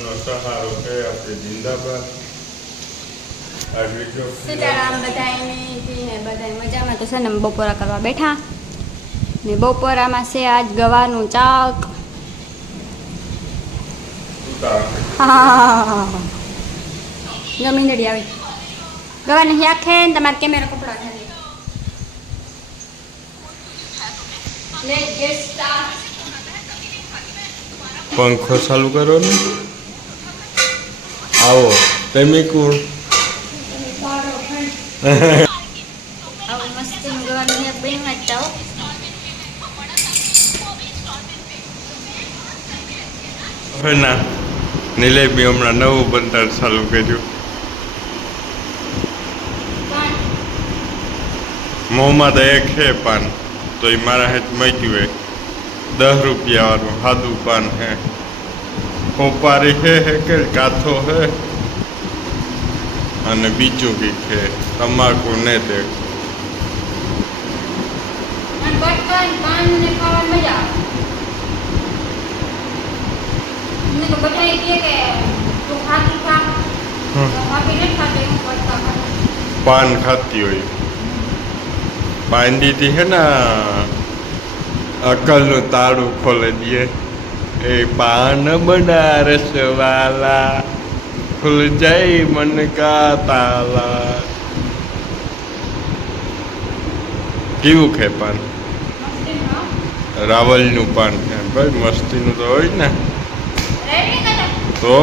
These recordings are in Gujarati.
ફોનનો સહારો છે આપણે જિંદાબાદ સીતારામ બધાયને બધા મજામાં તો છે ને બપોરા કરવા બેઠા. ને બપોરામાં છે આજ ગવાનું ચાક. જમીનડી આવી. ગવાની આખે ને તમારે કેમેરા કપડા. પંખો ચાલુ કરો ને. આવો જાઓ હવે ના નિલેબી હમણાં નવું બંદર ચાલુ કર્યું. મોંમાં તો એક છે પાન, તો એ મારા હેઠ મૂક્યું હે દસ રૂપિયા વાળું સાદું પાન હે. કોપારી હે હે કે કાથો હે? અને બીજું કંઈક છે તમાકુ ને દેખ કે પાન ખાતી હોય. પાંડીથી હે ને અકલનું તાળું ખોલે દે એ પાન બનારસ વાલા ખુલ જાય મન કા તાલા કેવું ખે પાન. રાવલનું પાન છે ભાઈ મસ્તીનું તો હોય ને તો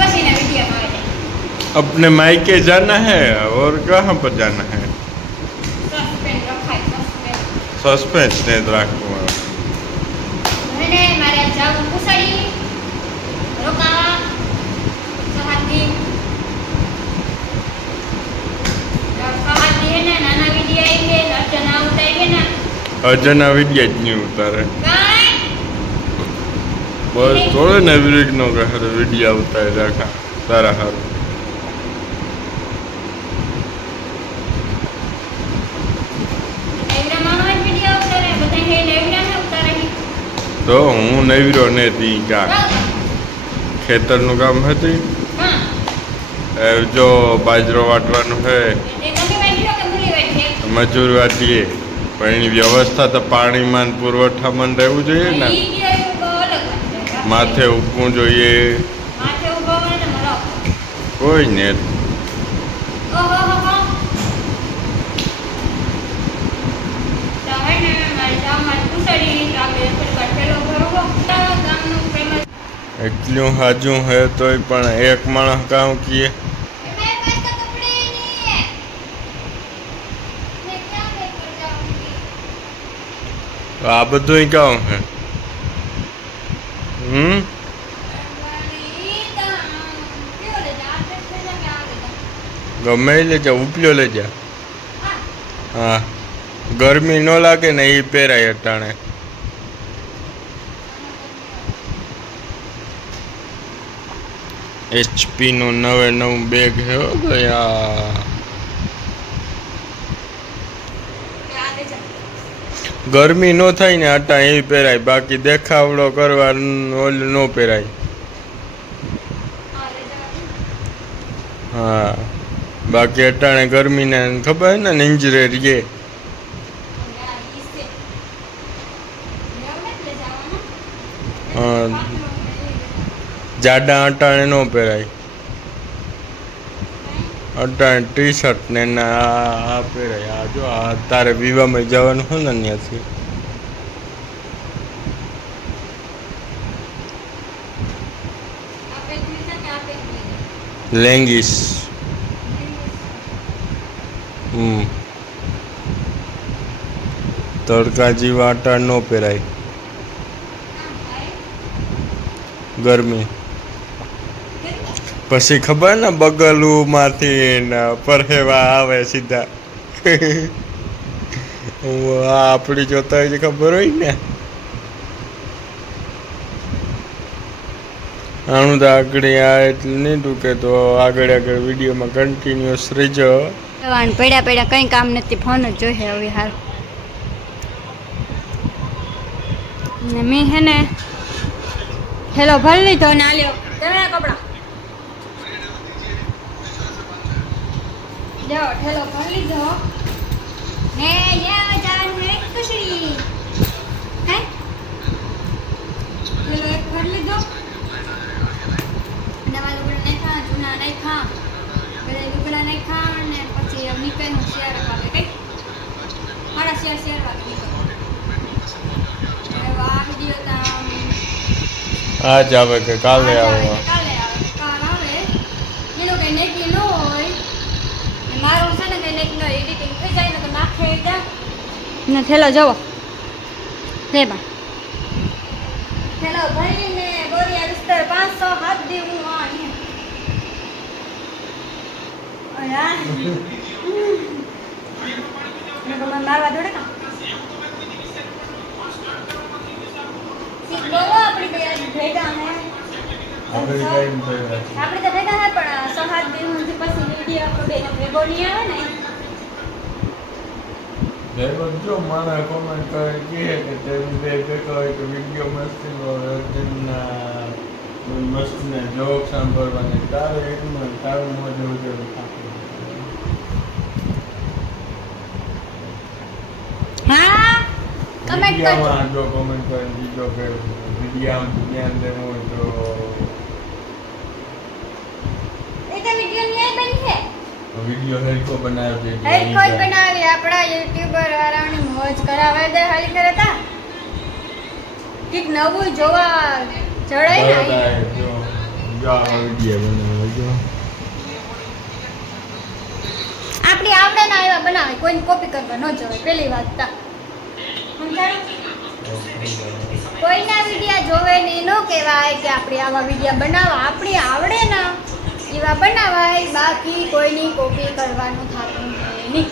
પછી છે ને વિડીયોમાં આવે अपने मायके जाना है और कहाँ पर जाना है સસ્પેન્સ રખાય સસ્પેન્સ સસ્પેન્સ ને જ રાખવું અને મારે જાવું કુસાડી રોકાવા સહાતી સહાતી હે ને નાના વિડીયો આવી છે અર્ચના આવતા છે ને અજના વિદ્યા જ નહીં ઉતારે કાંઈ બસ થોડે ને વિડીયો નો કહે વિડીયો આવતા જ રાખા તારા હારું તો હું નવીરો ને તી ક્યાં ખેતરનું કામ હતું એ જો બાજરો વાટવાનું છે? મજૂર વાટીએ. પણ એની વ્યવસ્થા તો પાણીમાં પુરવઠામાં રહેવું જોઈએ ને. માથે ઉપવું જોઈએ. કોઈ ને ઓહો હો હો. તો હે ને મારે ગામમાં કુસડી તો આપણે થોડી વાર પેલો ભરવો. તો ગામનું famous. એટલું હાજું હે તોય પણ એક માણસ કામ કીએ? આ બધું કામ હે? હમ? ગમે લેજા, ઉપલ્યો લેજા. હા. ગરમી ન લાગે ને એ પહેરાય અટાણે. એચપી એચપીનો નવે નવ બેગ હેવો ગયા ગરમી નો થાય ને આટા એ પહેરાય, બાકી દેખાવડો કરવા ઓલું નો પહેરાય. હા, બાકી અટાણે ગરમીને ખબર ને નિંજરે રીએ હા જાડા અટાણે ન પહેરાય. અટાણે ટી શર્ટ ને, આ પહેરાય. આ જો, આ તારે વિવાહમાં જવાનું હોય ને ત્યાંથી લેંગીસ. હમ. તડકા જેવા અટાણ ન પહેરાય. ગરમી. પછી ખબર ને બગલુમાંથી ને પરહેવા આવે સીધા. આપણી જોતા હોય ખબર હોય ને. આનું તો આગળ આ એટલે નહીં ડૂકે તો આગળ આગળ વિડીયોમાં કન્ટિન્યુઅસ રહેજો. પડ્યા પડ્યા કંઈ કામ નથી ફોન જ જોઈએ હવે હાલ મેં હે ને, હેલો ભરી લીધો ને આલ્યો કપડા. જો ઠેલો ભરી લીધો. ને યા જવાનું એક કુશળી હે? ઠેલો એક ભરી લીધો. નવા લુગડા નાખ્યા જૂના નાખ્યા. બધા લુગડા નાખ્યા ને પછી નીકળે હું શેર વાગે કઈ? મારા શેર શેર વાગે નીકળો હવે આ આજ આવે કે કાલે આવે કાલે આવે કાલ આવે એનું કઈ નેકી ન હોય ને મારું છે ને કઈ નેકી ન એડિટિંગ થઈ જાય ને તો નાખે એકદમ ને થેલો જવો. લે બા. થેલો ભરીને બોરિયા વિસ્તાર પાંચસો હાથ દી હું આ અહીંયા. અને આ ને. તો મને મારવા દોડે કા શીખ બોલો આપણી બે આજે ભેગા હે આપણે તો ભેગા હે પણ સહાદ દિન સુધી પછી વીડિયો આપણો બેનો ભેગો નહીં આવે ને. જો મારા કોમેન્ટ કરે કહે કે તેની બે ભેગા હોય તો વીડિયો મસ્તી અર્જુનના મસ્તીને જોક સાંભળવાની તારે એકમાં તારું મોજ કરજો. વિડીયામાં જો કોમેન્ટ કરે બીજો કે વિડીયામાં ધ્યાન દેવું તો એ તો વીડિયો નહીં વીડિયો હેરકો બનાવ્યો છે હર બનાવી આપણા યુટ્યુબર વાળાની મોજ કરાવે દે હાલી કરે તા કંઈક નવું જોવા જડાય ને જો જો બનાવ્યો જો. આપણી આવડે ના એવા બનાવે કોઈને કોપી કરવા ન જવાય પેલી વાત તા. કોઈના વિડીયા જોવે ને ન કહેવાય કે આપણે આવા વિડીયા બનાવવા આપણી આવડે ના એવા બનાવાય બાકી કોઈની કોપી કરવાનું થતું નહીં.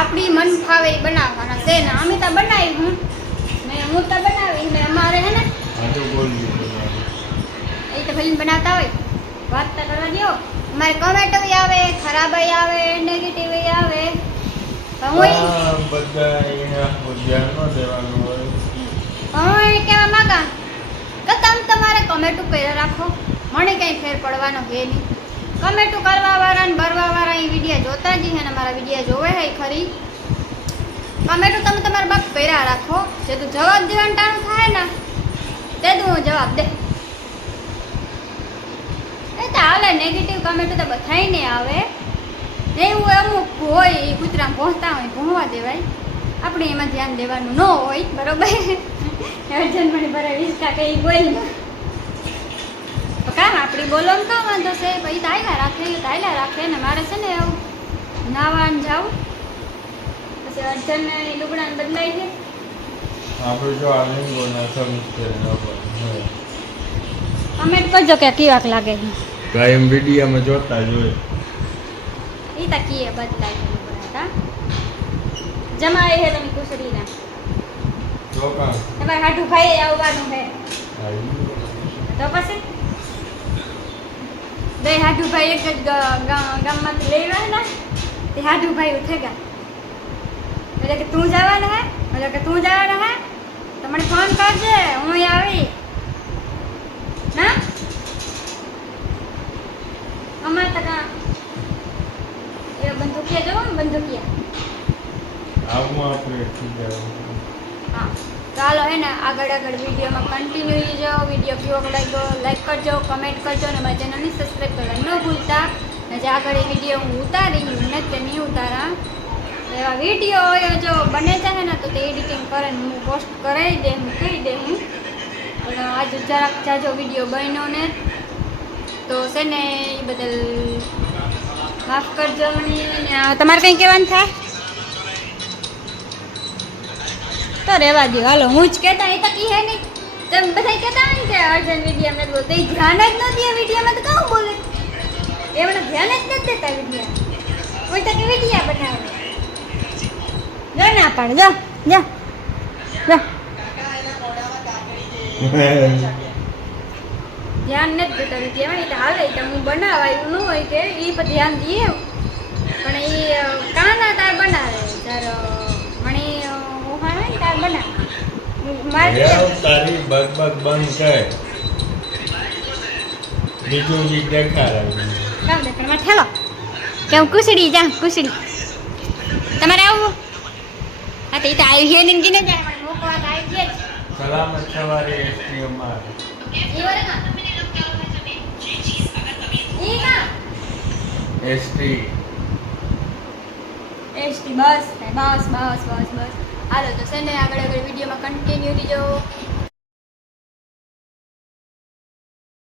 આપણી મન ફાવે એ બનાવવાના છે. ને અમે તો બનાવી હું. ને હું તો બનાવી ને અમારે હે ને? એ તો ફિલ્મ બનાવતા હોય. વાત તો કરવા દો અમારે કમેન્ટ આવે ખરાબ આવે નેગેટિવ આવે. હું બધા અહીંયા ધ્યાન ન દેવાનું હોય. હું એ કહેવા માંગા કે તમે તમારે કમેન્ટ કર્યા રાખો. મને કંઈ ફેર પડવાનો હે નહીં. કમેટું કરવા વાળા ને ભરવા વાળા એ વિડીયા જોતા જ ને મારા વિડીયા જોવે હે ખરી. કમેટું તમે તમારા બાપ કર્યા રાખો. જે તું જવાબ દેવાનું ટાણું થાય ને, તે તું હું જવાબ દે. એ તો આવે નેગેટિવ કમેન્ટ તો બધાય ને આવે. ને એવું અમુક હોય એ કૂતરા પહોંચતા હોય પહોંચવા દેવાય. આપણે એમાં ધ્યાન દેવાનું ન હોય, બરોબર? અર્જન મને બરાબર વિસ્તા કઈ બોલ ને કામ આપણી બોલો ને કાં વાંધો છે? પછી તાયલા રાખે તાયલા રાખે ને મારે છે ને એવું નાવાન જાવ પછી અર્જનને લુગડા ને બદલાઈ છે આપણે જો કમેન્ટ કરજો કે કેવાક લાગે કાયમ વિડીયોમાં જોતા જોઈએ એ તા કીએ બદલાય છે લુગડા તા જમાય હે તમે કુસરીના ના તમારે હાટું ભાઈ આવવાનું હે તો પછી? બે હાડુભાઈ એક જ ગામમાંથી લઈ આવ્યા ને તે હાડુભાઈ ઉઠે ગયા એટલે કે તું જવાના હે? એટલે કે તું જવાના હે? તો મને ફોન કરજે હું આવી. ના? અમારે તો કાં એ બંદૂકિયા જોવો બંદૂકિયા? આવું આપણે હા. ચાલો હે ને, આગળ આગળ વિડીયોમાં કન્ટિન્યુ જાઓ, વીડિયો કેવો લાગ્યો લાઈક કરજો કમેન્ટ કરજો અને મારી ચેનલને સબસ્ક્રાઈબ કરવા ન ભૂલતા. જે આગળ એ વીડિયો હું ઉતારી, ને તે નહીં ઉતારા. એવા વીડિયો હોય, જો બને છે ને, તો તે એડિટિંગ કરે ને હું પોસ્ટ કરાવી દે, હું કહી દે હું. પણ આજે જરાક જાજો વીડિયો બન્યો ને, તો છે ને એ બદલ માફ કરજો ને તમારે કંઈ કહેવાનું થાય? તો રહેવા દે હાલો, હું જ કહેતા, એ તો કી હે નહીં. તમે બધા કહેતા હોય કે અર્જન વીડિયો મેં બોલતો એ ધ્યાન જ નથી આ વિડીયોમાં તો કહું બોલે. એમને ધ્યાન જ નથી દેતા વિડીયા કોઈ તો કે વિડીયા બનાવે. જો ના પણ જો જો જો. ધ્યાન નથી દેતા વિડીયોમાં એટલે હાલે તો હું બનાવવા એવું ન હોય કે, એ પર ધ્યાન દઈએ પણ એ, કાના તાર બનાવે તાર મને ઓહાણ હોય ને તાર બનાવે મારે હેવ તારી બગ બગ બંધ કર બીજું બી દેખાડાય કામ દે પણ મારે ઠેલો. કે હું કુસડી જા કુસડી તમારે આવું? હા તે તો આવી છે ને જાય મોકવા આવી છે સલામત સવારે? એસટી. એસટી બસ બસ બસ બસ બસ. હાલો તો છે ને આગળ આગળ વિડીયોમાં કન્ટિન્યુ રહીજો